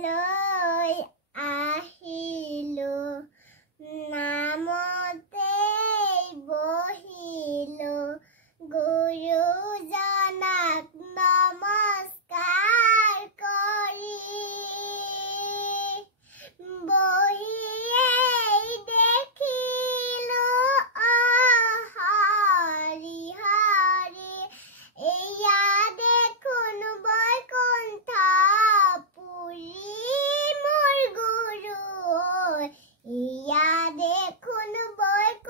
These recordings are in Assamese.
নামলৈ আহিলো নামতে বহিলো গুৰুজনাক নমস্কাৰ কৰি বহিয়েই দেখিলো হৰি হৰি এয়া দেখোন বৈকুণ্ঠপুৰী মোৰ গুৰু এয়া দেখোন বৈকুণ্ঠপুৰী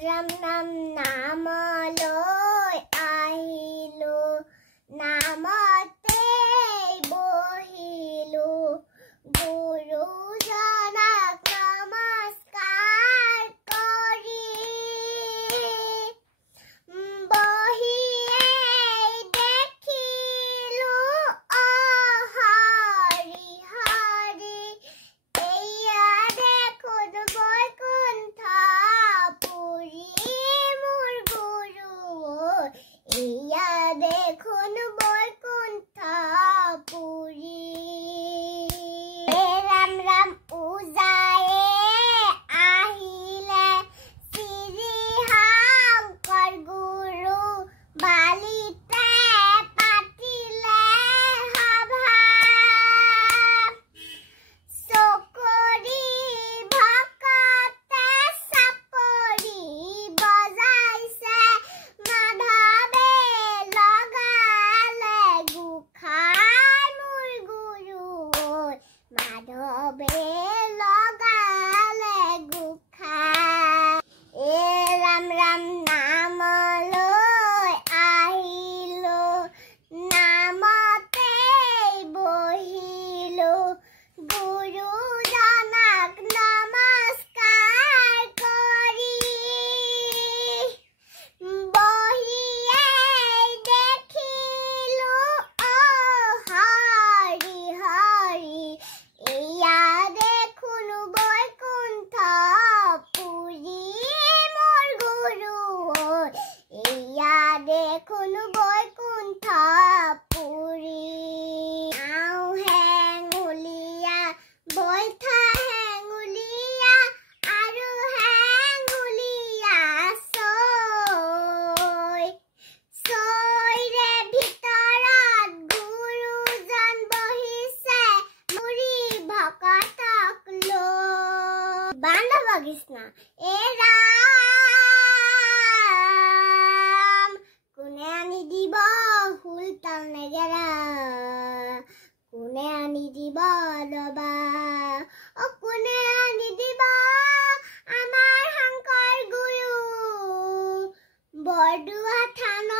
ৰাম নাম নামলৈ আহিলো নামতে বহিলো গুৰুজনাক নমস্কাৰ কৰি বহিয়েই দেখিলো হৰি হৰি এয়া দেখোন বৈকুণ্ঠপুৰী মোৰ গুৰু এয়া দেখোন বৈকুণ্ঠপুৰী ৰাম ৰাম উজায়ে আহিলে শ্ৰী শংকৰ গুৰু বালিতে পাতিলে সভা চকৰি ভকতে চাপৰি বজাইছে মাধৱে লগালে গোসাঁই মোৰ গুৰু মাধৱে লগালে গোসাঁই ৰাম ৰাম নামলৈ আহিলো নামতে বহিলো গুৰুজনাক নমস্কাৰ কৰি বহিয়েই দেখিলো হৰি হৰি এয়া দেখোন বৈকুণ্ঠপুৰী মোৰ গুৰু এয়া দেখোন বৈকুণ্ঠপুৰী আও হেঙুলীয়া বৈঠা হেঙুলীয়া আৰু হেঙুলীয়া চৈৰে ভিতৰত গুৰুজন বহিছে মুৰি ভকতক লৈ বান্ধৱ কৃষ্ণ ৰাম কোনে আনি দিব হুলতাল নেগেৰা কোনে আনি দিব দবা কোনে আনি দিব আমাৰ শংকৰ গুৰু বৰদোৱা থানত